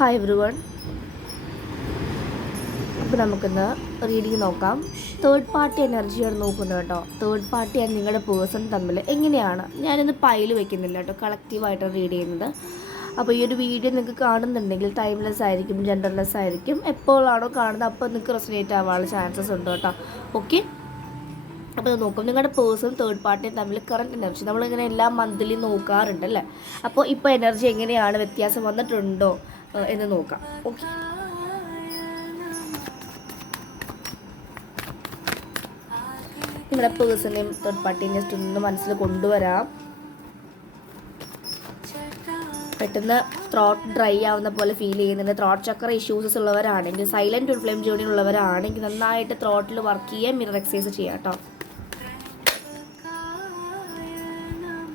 Hi every one അപ്പോൾ നമുക്കിന്ന് reading നോക്കാം. തേർഡ് പാർട്ടി എനർജിയാണ് നോക്കുന്നത് കേട്ടോ. തേർഡ് പാർട്ടി ആൻഡ് നിങ്ങളുടെ പേഴ്സൺ തമ്മിൽ എങ്ങനെയാണ്? ഞാനിന്ന് പൈൽ വെക്കുന്നില്ല കേട്ടോ. കളക്റ്റീവായിട്ടാണ് റീഡ് ചെയ്യുന്നത്. അപ്പോൾ ഈ ഒരു വീഡിയോ നിങ്ങൾക്ക് കാണുന്നുണ്ടെങ്കിൽ ടൈംലെസ് ആയിരിക്കും ജെൻഡർലെസ് ആയിരിക്കും. എപ്പോഴാണോ കാണുന്നത് അപ്പോൾ നിങ്ങൾക്ക് റെസിനേറ്റ് ആവാനുള്ള ചാൻസസ് ഉണ്ട് കേട്ടോ. ഓക്കെ അപ്പോൾ നോക്കും. നിങ്ങളുടെ പേഴ്സൺ തേർഡ് പാർട്ടിയും തമ്മിൽ കറണ്ട് എനർജി നമ്മളിങ്ങനെ എല്ലാ മന്ത്ലി നോക്കാറുണ്ട് അല്ലേ? അപ്പോൾ ഇപ്പോൾ എനർജി എങ്ങനെയാണ്? വ്യത്യാസം വന്നിട്ടുണ്ടോ? എന്ന് നോക്കാം. ഓക്കെ. നിങ്ങളുടെ പേഴ്സണെയും തേർഡ് പാർട്ടിയും ജസ്റ്റ് ഒന്ന് മനസ്സിൽ കൊണ്ടുവരാം. പെട്ടെന്ന് ത്രോട്ട് ഡ്രൈ ആവുന്ന പോലെ ഫീൽ ചെയ്യുന്നുണ്ട്. ത്രോട്ട് ചക്ര ഇഷ്യൂസസ് ഉള്ളവരാണെങ്കിൽ സൈലന്റ് ഫ്ലെയിം ജേണി ഉള്ളവരാണെങ്കിൽ നന്നായിട്ട് ത്രോട്ടിൽ വർക്ക് ചെയ്യാൻ മിറർ എക്സസൈസ് ചെയ്യാം കേട്ടോ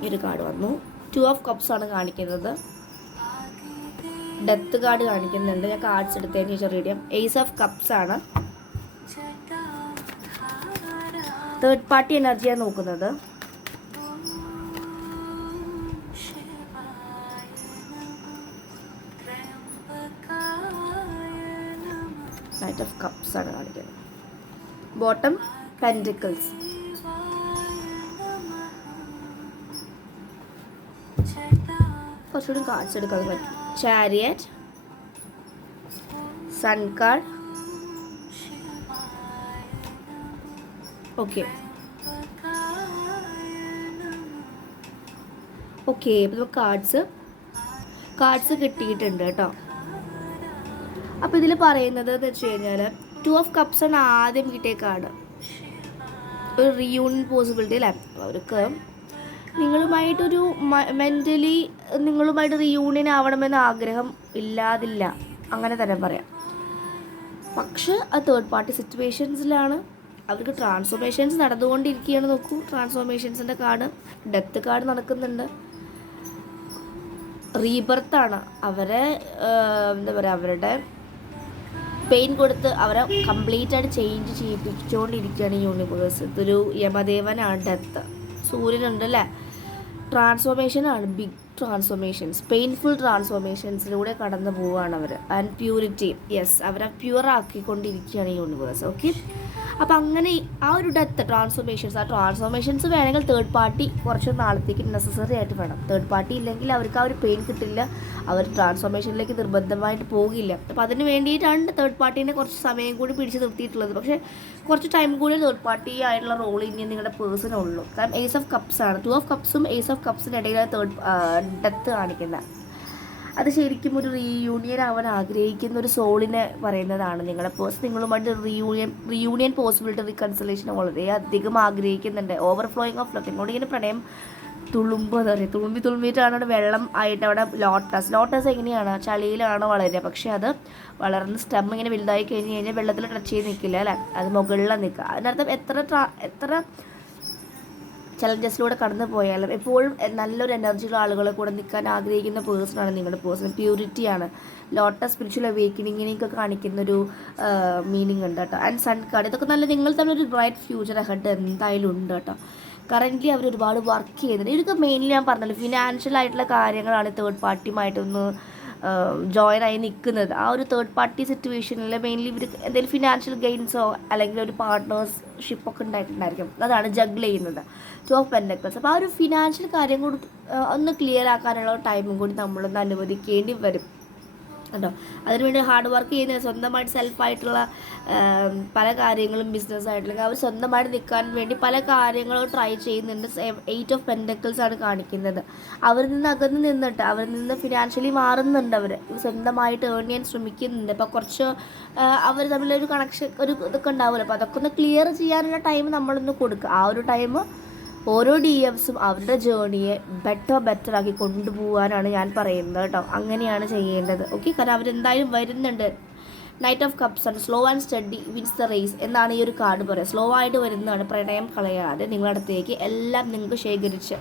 ഒരു കാർഡ് വന്നു. ടു ഓഫ് കപ്സ് ആണ് കാണിക്കുന്നത്. ഡെത്ത് കാർഡ് കാണിക്കുന്നുണ്ട്. ഞാൻ കാർഡ്സ് എടുത്തതിന് ശേഷം റീഡ് ചെയ്യാം എയ്സ് ഓഫ് കപ്സ് ആണ്. തേർഡ് പാർട്ടി എനർജിയാണ് നോക്കുന്നത്. നൈറ്റ് ഓഫ് കപ്സ് ആണ് കാണിക്കുന്നത്. ബോട്ടം പെന്റിക്കിൾസ് കുറച്ചുകൂടി കാർഡ്സ് എടുക്കാൻ പറ്റും. Chariot car. ഓക്കെ. ഓക്കെ ഇപ്പം നമുക്ക് കാർഡ്സ് കാർഡ്സ് കിട്ടിയിട്ടുണ്ട് കേട്ടോ. അപ്പോൾ ഇതിൽ പറയുന്നത് എന്ന് വെച്ച് കഴിഞ്ഞാൽ ടു ഓഫ് കപ്സ് ആണ് ആദ്യം കിട്ടിയ കാർഡ്. ഒരു റിയൂണിയൻ പോസിബിലിറ്റി അല്ലേ? അവർക്ക് നിങ്ങളുമായിട്ടൊരു മെന്റലി നിങ്ങളുമായിട്ട് റിയൂണിയൻ ആവണമെന്ന ആഗ്രഹം ഇല്ലാതില്ല. അങ്ങനെ തന്നെ പറയാം. പക്ഷേ ആ തേർഡ് പാർട്ടി സിറ്റുവേഷൻസിലാണ് അവർക്ക് ട്രാൻസ്ഫോർമേഷൻസ് നടന്നുകൊണ്ടിരിക്കുകയാണ് നോക്കൂ. ട്രാൻസ്ഫോർമേഷൻസിന്റെ കാർഡ് ഡെത്ത് കാർഡ് നടക്കുന്നുണ്ട്. റീബർത്താണ് അവരെ എന്താ പറയുക അവരുടെ പെയിൻ കൊടുത്ത് അവരെ കംപ്ലീറ്റ് ആയിട്ട് ചേഞ്ച് ചെയ്യിപ്പിച്ചുകൊണ്ടിരിക്കുകയാണ് യൂണിവേഴ്സ് ഇതൊരു യമദേവനാണ് ഡെത്ത് സൂര്യനുണ്ട് അല്ലേ? ട്രാൻസ്ഫോർമേഷൻ ആണ്. ബിഗ് ട്രാൻസ്ഫോർമേഷൻസ് പെയിൻഫുൾ ട്രാൻസ്ഫോർമേഷൻസിലൂടെ കടന്നു പോവുകയാണ് അവർ ആൻഡ് പ്യൂരിറ്റി യെസ് അവരെ പ്യുവർ ആക്കിക്കൊണ്ടിരിക്കുകയാണ് ഈ യൂണിവേഴ്സ് ഓക്കെ അപ്പം അങ്ങനെ ആ ഒരു ഡെത്ത് ട്രാൻസ്ഫോർമേഷൻസ് ആ ട്രാൻസ്ഫോർമേഷൻസ് വേണമെങ്കിൽ തേർഡ് പാർട്ടി കുറച്ച് നാളത്തേക്ക് നെസസറി ആയിട്ട് വേണം. തേർഡ് പാർട്ടി ഇല്ലെങ്കിൽ അവർക്ക് ആ ഒരു പെയിൻ കിട്ടില്ല അവർ ട്രാൻസ്ഫോർമേഷനിലേക്ക് നിർബന്ധമായിട്ട് പോകില്ല. അപ്പം അതിന് വേണ്ടിയിട്ടാണ് തേർഡ് പാർട്ടീനെ കുറച്ച് സമയം കൂടി പിടിച്ച് നിർത്തിയിട്ടുള്ളത്. പക്ഷേ കുറച്ച് ടൈം കൂടി തേർഡ് പാർട്ടി ആയിട്ടുള്ള റോൾ ഇനി നിങ്ങളുടെ പേഴ്സണുള്ളൂ കാരണം ഏസ് ഓഫ് കപ്സ് ആണ്. ടു ഓഫ് കപ്സും ഏസ് ഓഫ് കപ്സിന്റെ ഇടയിലാണ് തേർഡ് ഡെത്ത് കാണിക്കുന്ന. അത് ശരിക്കും ഒരു റീയൂണിയൻ ആവാൻ ആഗ്രഹിക്കുന്ന ഒരു സോളിനെ പറയുന്നതാണ്. നിങ്ങളെ പേഴ്സ് നിങ്ങളുമായിട്ട് റീയൂണിയൻ റീയൂണിയൻ പോസിബിലിറ്റി റീകൺസലേഷൻ വളരെ അധികം ആഗ്രഹിക്കുന്നുണ്ട്. ഓവർഫ്ലോയിങ് ഓഫ് ലവ് ഇങ്ങോട്ട് ഇങ്ങനെ പ്രണയം തുളുമ്പ് എന്ന് പറയും. തുളുമ്പി തുളുമ്പിയിട്ടാണ് അവിടെ വെള്ളം ആയിട്ട് അവിടെ ലോട്ടസ് ലോട്ടസ് എങ്ങനെയാണ്? ചളിയിലാണ് വളരുക. പക്ഷേ അത് വളർന്ന് സ്റ്റം ഇങ്ങനെ വലുതായി കഴിഞ്ഞ് കഴിഞ്ഞാൽ വെള്ളത്തിൽ ടച്ച് ചെയ്ത് നിൽക്കില്ല അല്ലേ? അത് മുകളിലാണ് നിൽക്കുക. അതിനർത്ഥം എത്ര എത്ര ചലഞ്ചസിലൂടെ കടന്നു പോയാലും എപ്പോഴും നല്ലൊരു എനർജിയുള്ള ആളുകളെ കൂടെ നിൽക്കാൻ ആഗ്രഹിക്കുന്ന പേഴ്സണാണ് നിങ്ങളുടെ പേഴ്സൺ പ്യൂരിറ്റിയാണ് ലോട്ടസ് സ്പിരിച്വൽ അവേക്കണിങ്ങിനെയൊക്കെ കാണിക്കുന്ന ഒരു മീനിങ് ഉണ്ട് കേട്ടോ. ആൻഡ് സൺ കാർഡ് ഇതൊക്കെ നല്ല നിങ്ങൾ തന്നെ ഒരു ബ്രൈറ്റ് ഫ്യൂച്ചർ ഹെഡ് എന്തായാലും ഉണ്ട് കേട്ടോ. കറന്റ്ലി അവർ ഒരുപാട് വർക്ക് ചെയ്യുന്നുണ്ട്. ഇതൊക്കെ മെയിൻലി ഞാൻ പറഞ്ഞല്ലോ. ഫിനാൻഷ്യൽ ആയിട്ടുള്ള കാര്യങ്ങളാണ് തേർഡ് പാർട്ടിയുമായിട്ടൊന്ന് ജോയിൻ ആയി നിൽക്കുന്നത് ആ ഒരു തേർഡ് പാർട്ടി സിറ്റുവേഷനിൽ മെയിൻലി ഇവർ എന്തെങ്കിലും ഫിനാൻഷ്യൽ ഗെയിൻസോ അല്ലെങ്കിൽ ഒരു പാർട്ട്നേഴ്സ്ഷിപ്പ് ഒക്കെ ഉണ്ടായിട്ടുണ്ടായിരിക്കും. അതാണ് ജഗ്ഗിൾ ചെയ്യുന്നത്. ടു ഓഫ് പെൻഡക്ടൽസ് അപ്പോൾ ആ ഒരു ഫിനാൻഷ്യൽ കാര്യം കൂടി ഒന്ന് ക്ലിയർ ആക്കാനുള്ള ടൈമും കൂടി നമ്മളൊന്ന് അനുവദിക്കേണ്ടി വരും. കേട്ടോ അതിനുവേണ്ടി ഹാർഡ് വർക്ക് ചെയ്യുന്ന സ്വന്തമായിട്ട് സെൽഫായിട്ടുള്ള പല കാര്യങ്ങളും ബിസിനസ്സായിട്ടുള്ള അവർ സ്വന്തമായിട്ട് നിൽക്കാൻ വേണ്ടി പല കാര്യങ്ങളും ട്രൈ ചെയ്യുന്നുണ്ട്. എയ്റ്റ് ഓഫ് പെൻഡക്കിൾസ് ആണ് കാണിക്കുന്നത്. അവരിൽ നിന്ന് അകന്ന് നിന്നിട്ട് അവരിൽ നിന്ന് ഫിനാൻഷ്യലി മാറുന്നുണ്ട് അവർ സ്വന്തമായിട്ട് ഏൺ ചെയ്യാൻ ശ്രമിക്കുന്നുണ്ട്. അപ്പോൾ കുറച്ച് അവർ തമ്മിലൊരു കണക്ഷൻ ഒരു ഇതൊക്കെ ഉണ്ടാവുമല്ലോ. അപ്പോൾ അതൊക്കെ ഒന്ന് ക്ലിയർ ചെയ്യാനുള്ള ടൈം നമ്മളൊന്ന് കൊടുക്കുക. ആ ഒരു ടൈം ഓരോ ഡി എഫ്സും അവരുടെ ജേണിയെ ബെറ്റർ ബെറ്റർ ആക്കി കൊണ്ടുപോകാനാണ് ഞാൻ പറയുന്നത് കേട്ടോ. അങ്ങനെയാണ് ചെയ്യേണ്ടത്. ഓക്കെ കാരണം അവരെന്തായാലും വരുന്നുണ്ട്. നൈറ്റ് ഓഫ് കപ്സ് ആണ്. Slow and steady wins the race എന്നാണ് ഈ ഒരു കാർഡ് പറയുക. സ്ലോ ആയിട്ട് വരുന്നതാണ്. പ്രണയം കളയാതെ നിങ്ങളുടെ അടുത്തേക്ക് എല്ലാം നിങ്ങൾക്ക് ശേഖരിച്ച്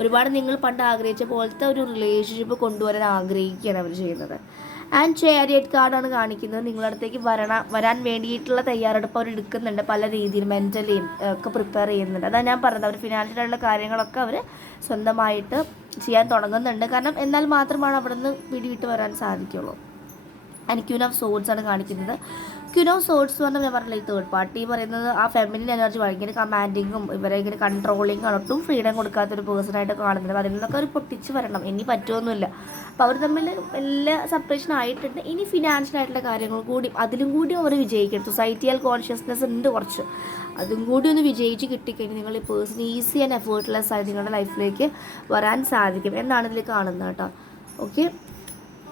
ഒരുപാട് നിങ്ങൾ പണ്ട് ആഗ്രഹിച്ച പോലത്തെ ഒരു റിലേഷൻഷിപ്പ് കൊണ്ടുവരാൻ ആഗ്രഹിക്കുകയാണ് അവർ ചെയ്യുന്നത്. ആൻഡ് ചാരിയറ്റ് കാർഡാണ് കാണിക്കുന്നത്. നിങ്ങളടുത്തേക്ക് വരണ വരാൻ വേണ്ടിയിട്ടുള്ള തയ്യാറെടുപ്പ് അവർ എടുക്കുന്നുണ്ട്. പല രീതിയിൽ മെന്റലിയും ഒക്കെ പ്രിപ്പയർ ചെയ്യുന്നുണ്ട്. അതാണ് ഞാൻ പറഞ്ഞത്. അവർ ഫിനാൻഷ്യലായിട്ടുള്ള കാര്യങ്ങളൊക്കെ അവർ സ്വന്തമായിട്ട് ചെയ്യാൻ തുടങ്ങുന്നുണ്ട്. കാരണം എന്നാൽ മാത്രമാണ് അവിടെ നിന്ന് പിടിവിട്ട് വരാൻ സാധിക്കുള്ളൂ. ആൻഡ് ക്യൂൻ ഓഫ് സോഡ്സ് ആണ് കാണിക്കുന്നത്. ക്യൂൻ ഓഫ് സോഡ്സ് എന്ന് പറഞ്ഞാൽ ഞാൻ ഈ തേർഡ് പാർട്ടി പറയുന്നത് ആ ഫെമിനിൻ എനർജി ഭയങ്കര കമാൻഡിങ്ങും ഇവരെ ഇങ്ങനെ കൺട്രോളിങ് ആണ്. ഒട്ടും ഫ്രീഡം കൊടുക്കാത്തൊരു പേഴ്സണായിട്ട് കാണുന്നത്. അതിൽ നിന്നൊക്കെ ഒരു പൊട്ടിച്ച് വരണം. ഇനി പറ്റുമൊന്നുമില്ല അപ്പോൾ അവർ തമ്മിൽ എല്ലാ സെപ്പറേഷൻ ആയിട്ടുണ്ട്. ഇനി ഫിനാൻഷ്യൽ ആയിട്ടുള്ള കാര്യങ്ങൾ കൂടി അതിലും കൂടി അവർ വിജയിക്കണം. സൊസൈറ്റിയൽ കോൺഷ്യസ്നെസ് ഉണ്ട് കുറച്ച്. അതും കൂടി ഒന്ന് വിജയിച്ച് കിട്ടിക്കഴിഞ്ഞാൽ നിങ്ങൾ ഈ പേഴ്സൺ ഈസി ആൻഡ് എഫേർട്ട്ലെസ് ആയി നിങ്ങളുടെ ലൈഫിലേക്ക് വരാൻ സാധിക്കും. എന്നാണ് ഇതിൽ കാണുന്നത് കേട്ടോ. Okay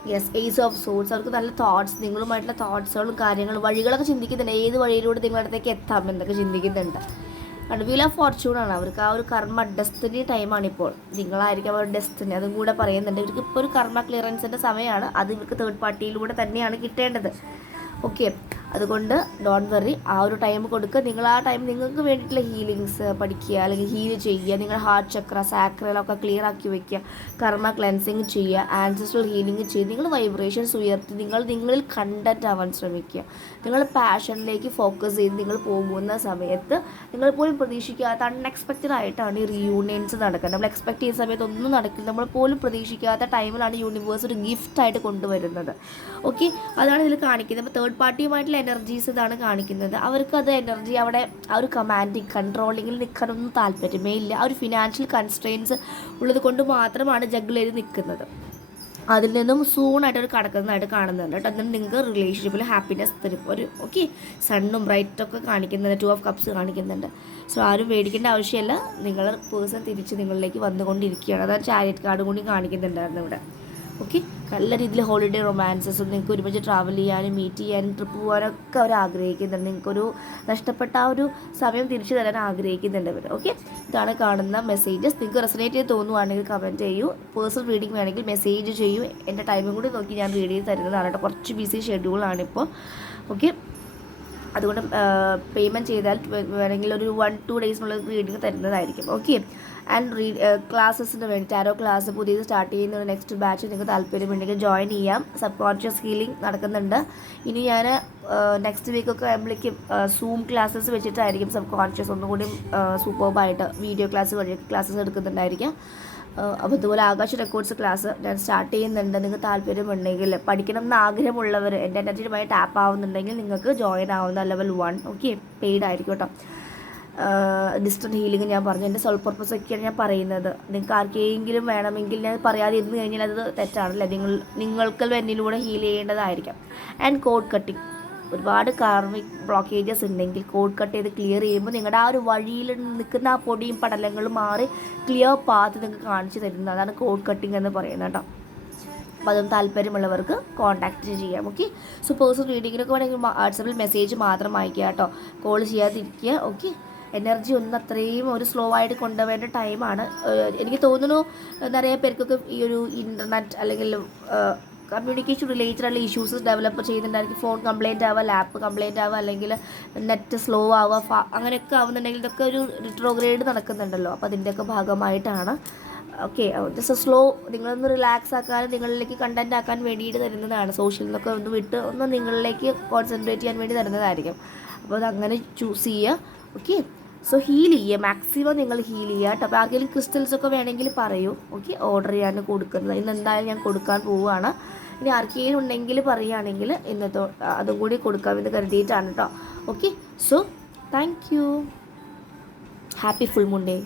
yes ace of souls അവർക്ക് നല്ല തോട്ട്സ് നിങ്ങളുമായിട്ടുള്ള തോട്ട്സുകളും കാര്യങ്ങളും വഴികളൊക്കെ ചിന്തിക്കുന്നുണ്ട്. ഏത് വഴിയിലൂടെ നിങ്ങളുടെ അടുത്തേക്ക് എത്താം എന്നൊക്കെ ചിന്തിക്കുന്നുണ്ട്. കണ്ട് വീൽ ഓഫ് ഫോർച്യൂൺ ആണ്. അവർക്ക് ആ ഒരു കർമ്മ ഡെസ്റ്റിനി ടൈമാണ് ഇപ്പോൾ. നിങ്ങളായിരിക്കും അവരുടെ ഡെസ്റ്റിനി അതും കൂടെ പറയുന്നുണ്ട്. ഇവർക്ക് ഇപ്പോൾ ഒരു കർമ്മ ക്ലിയറൻസിന്റെ സമയമാണ്. അത് ഇവർക്ക് തേർഡ് പാർട്ടിയിലൂടെ തന്നെയാണ് കിട്ടേണ്ടത്. ഓക്കെ അതുകൊണ്ട് ഡോണ്ട് വെറി ആ ഒരു ടൈം കൊടുക്കുക നിങ്ങൾ ആ ടൈം നിങ്ങൾക്ക് വേണ്ടിയിട്ടുള്ള ഹീലിങ്സ് പഠിക്കുക അല്ലെങ്കിൽ ഹീൽ ചെയ്യുക നിങ്ങളുടെ ഹാർട്ട് ചക്ര സാക്രലൊക്കെ ക്ലിയർ ആക്കി വെക്കുക കർമ്മ ക്ലെൻസിങ് ചെയ്യുക ആൻസസ്ട്രൽ ഹീലിംഗ് ചെയ്യുക നിങ്ങൾ വൈബ്രേഷൻസ് ഉയർത്തി നിങ്ങൾ നിങ്ങളിൽ കണ്ടന്റ് ആവാൻ ശ്രമിക്കുക. നിങ്ങൾ പാഷനിലേക്ക് ഫോക്കസ് ചെയ്ത് നിങ്ങൾ പോകുന്ന സമയത്ത് നിങ്ങൾ പോലും പ്രതീക്ഷിക്കാത്ത അൺഎക്സ്പെക്റ്റഡ് ആയിട്ടാണ് ഈ റിയൂണിയൻസ് നടക്കുന്നത്. നമ്മൾ എക്സ്പെക്ട് ചെയ്യുന്ന സമയത്ത് ഒന്നും നടക്കില്ല. നമ്മൾ പോലും പ്രതീക്ഷിക്കാത്ത ടൈമിലാണ് യൂണിവേഴ്സ് ഒരു ഗിഫ്റ്റ് ആയിട്ട് കൊണ്ടുവരുന്നത്. ഓക്കെ അതാണ് ഇതിൽ കാണിക്കുന്നത്. അപ്പോൾ തേർഡ് പാർട്ടിയുമായിട്ടുള്ള എനർജീസ് ഇതാണ് കാണിക്കുന്നത്. അവർക്ക് അത് എനർജി അവിടെ ആ ഒരു കമാൻഡിങ് കൺട്രോളിങ്ങിൽ നിൽക്കാനൊന്നും താല്പര്യമേ ഇല്ല. ആ ഒരു ഫിനാൻഷ്യൽ കൺസ്ട്രെയിൻസ് ഉള്ളത് കൊണ്ട് മാത്രമാണ് ജഗ്ഗിൾ ചെയ്ത് നിൽക്കുന്നത്. അതിൽ നിന്നും സൂണായിട്ട് ഒരു കടക്കുന്നതായിട്ട് കാണുന്നുണ്ട് കേട്ടോ. എന്നിട്ട് നിങ്ങൾക്ക് റിലേഷൻഷിപ്പിൽ ഹാപ്പിനെസ് തരും. ഒരു ഓക്കെ സണ്ണും ബ്രൈറ്റൊക്കെ കാണിക്കുന്നുണ്ട്. ടു ഓഫ് കപ്സ് കാണിക്കുന്നുണ്ട്. സോ ആരും പേടിക്കേണ്ട ആവശ്യമില്ല. നിങ്ങൾ പേഴ്സൺ തിരിച്ച് നിങ്ങളിലേക്ക് വന്നുകൊണ്ടിരിക്കുകയാണ്. അതാണ് ചാരിയറ്റ് കാർഡും കൂടി കാണിക്കുന്നുണ്ടായിരുന്നു ഇവിടെ. ഓക്കെ നല്ല രീതിയിൽ ഹോളിഡേ റൊമാൻസസ് നിങ്ങൾക്ക് ഒരുമിച്ച് ട്രാവൽ ചെയ്യാനും മീറ്റ് ചെയ്യാനും ട്രിപ്പ് പോകാനൊക്കെ അവർ ആഗ്രഹിക്കുന്നുണ്ട്. നിങ്ങൾക്കൊരു നഷ്ടപ്പെട്ട ആ ഒരു സമയം തിരിച്ചു തരാൻ ആഗ്രഹിക്കുന്നുണ്ട് അവർ. ഓക്കെ ഇതാണ് കാണുന്ന മെസ്സേജസ് നിങ്ങൾക്ക് റെസനേറ്റ് ചെയ്ത് തോന്നുവാണെങ്കിൽ കമന്റ് ചെയ്യൂ. പേഴ്സണൽ റീഡിംഗ് വേണമെങ്കിൽ മെസ്സേജ് ചെയ്യൂ. എന്റെ ടൈമും കൂടി നോക്കി ഞാൻ റീഡ് ചെയ്ത് തരുന്നതാണ് കേട്ടോ. കുറച്ച് ബിസി ഷെഡ്യൂളാണിപ്പോൾ ഓക്കെ അതുകൊണ്ട് പേയ്മെന്റ് ചെയ്താൽ വേണമെങ്കിൽ ഒരു വൺ ടു ഡേയ്സിനുള്ളിൽ റീഡിങ് തരുന്നതായിരിക്കും. ഓക്കെ ആൻഡ് റീ ക്ലാസ്സസിന് വേണ്ടി ടാരോ ക്ലാസ് പുതിയത് സ്റ്റാർട്ട് ചെയ്യുന്ന നെക്സ്റ്റ് ബാച്ച് നിങ്ങൾക്ക് താല്പര്യമുണ്ടെങ്കിൽ ജോയിൻ ചെയ്യാം. സബ് കോൺഷ്യസ് ഹീലിംഗ് നടക്കുന്നുണ്ട്. ഇനി ഞാൻ നെക്സ്റ്റ് വീക്കൊക്കെ ആകുമ്പോഴേക്കും സൂം ക്ലാസ്സസ് വെച്ചിട്ടായിരിക്കും സബ് കോൺഷ്യസ് ഒന്നുകൂടി സൂപ്പർബായിട്ട് വീഡിയോ ക്ലാസ് വഴി ക്ലാസ്സസ് എടുക്കുന്നുണ്ടായിരിക്കും. അപ്പോൾ ഇതുപോലെ ആകാശ റെക്കോർഡ്സ് ക്ലാസ് ഞാൻ സ്റ്റാർട്ട് ചെയ്യുന്നുണ്ട്. നിങ്ങൾക്ക് താല്പര്യമുണ്ടെങ്കിൽ പഠിക്കണം എന്ന് ആഗ്രഹമുള്ളവർ എന്റെ എനർജിയുമായി ടാപ്പ് ആവുന്നുണ്ടെങ്കിൽ നിങ്ങൾക്ക് ജോയിൻ ആവുന്ന ലെവൽ വൺ ഓക്കെ പെയ്ഡ് ആയിരിക്കും കേട്ടോ ഡിസ്റ്റന്റ് ഹീലിംഗ് ഞാൻ പറഞ്ഞു. എന്റെ സോൾ പർപ്പസ് ഒക്കെയാണ് ഞാൻ പറയുന്നത്. നിങ്ങൾക്ക് ആർക്കെങ്കിലും വേണമെങ്കിൽ ഞാൻ പറയാതെ ഇരുന്ന് കഴിഞ്ഞാൽ അത് തെറ്റാണല്ലേ? നിങ്ങൾ നിങ്ങൾക്ക് എന്നിലൂടെ ഹീൽ ചെയ്യേണ്ടതായിരിക്കാം. ആൻഡ് കോഡ് കട്ടിങ് ഒരുപാട് കാർമിക് ബ്ലോക്കേജസ് ഉണ്ടെങ്കിൽ കോഡ് കട്ട് ചെയ്ത് ക്ലിയർ ചെയ്യുമ്പോൾ നിങ്ങളുടെ ആ ഒരു വഴിയിൽ നിൽക്കുന്ന ആ പൊടിയും പടലങ്ങളും മാറി ക്ലിയർ പാത്ത് നിങ്ങൾക്ക് കാണിച്ചു തരുന്നത്. അതാണ് കോഡ് കട്ടിംഗ് എന്ന് പറയുന്നത് കേട്ടോ. അപ്പോൾ അതും താല്പര്യമുള്ളവർക്ക് കോൺടാക്റ്റ് ചെയ്യാം. ഓക്കെ സോ പേഴ്സണൽ റീഡിങ്ങിനൊക്കെ വേണമെങ്കിൽ വാട്സപ്പിൽ മെസ്സേജ് മാത്രം അയക്കുക കേട്ടോ. കോൾ ചെയ്യാതിരിക്കുക. ഓക്കെ എനർജി ഒന്നും അത്രയും ഒരു സ്ലോ ആയിട്ട് കൊണ്ടുപോകേണ്ട ടൈമാണ് എനിക്ക് തോന്നുന്നു നിറയെ പേർക്കൊക്കെ ഈ ഒരു ഇന്റർനെറ്റ് അല്ലെങ്കിൽ കമ്മ്യൂണിക്കേഷൻ റിലേറ്റഡ് ആയിട്ടുള്ള ഇഷ്യൂസ് ഡെവലപ്പ് ചെയ്യുന്നുണ്ടായിരിക്കും. ഫോൺ കംപ്ലൈന്റ് ആവുക ലാപ്പ് കംപ്ലൈന്റ് ആവുക അല്ലെങ്കിൽ നെറ്റ് സ്ലോ ആവുക അങ്ങനെയൊക്കെ ആവുന്നുണ്ടെങ്കിൽ ഇതൊക്കെ ഒരു റിട്രോഗ്രേഡ് നടക്കുന്നുണ്ടല്ലോ. അപ്പോൾ അതിന്റെയൊക്കെ ഭാഗമായിട്ടാണ്. ഓക്കെ ജസ്റ്റ് സ്ലോ നിങ്ങളൊന്ന് റിലാക്സ് ആക്കാനും നിങ്ങളിലേക്ക് കണ്ടന്റ് ആക്കാൻ വേണ്ടിയിട്ട് തരുന്നതാണ്. സോഷ്യൽ നിന്നൊക്കെ ഒന്ന് വിട്ട് ഒന്ന് നിങ്ങളിലേക്ക് കോൺസെൻട്രേറ്റ് ചെയ്യാൻ വേണ്ടി തരുന്നതായിരിക്കും. അപ്പോൾ അത് അങ്ങനെ ചൂസ് ചെയ്യുക ഓക്കെ സോ ഹീൽ ചെയ്യുക മാക്സിമം നിങ്ങൾ ഹീൽ ചെയ്യുക കേട്ടോ. അപ്പോൾ ആർക്കെങ്കിലും ക്രിസ്റ്റൽസ് ഒക്കെ വേണമെങ്കിൽ പറയൂ. ഓക്കെ ഓർഡർ ചെയ്യാൻ കൊടുക്കുന്നത്. ഇന്ന് എന്തായാലും ഞാൻ കൊടുക്കാൻ പോവുകയാണ്. ഇനി ആർക്കെങ്കിലും ഉണ്ടെങ്കിൽ പറയുകയാണെങ്കിൽ ഇന്നത്തെ അതും കൂടി കൊടുക്കാമെന്ന് കരുതിയിട്ടാണ് കേട്ടോ. Okay so thank you happy full മുണ്ടേ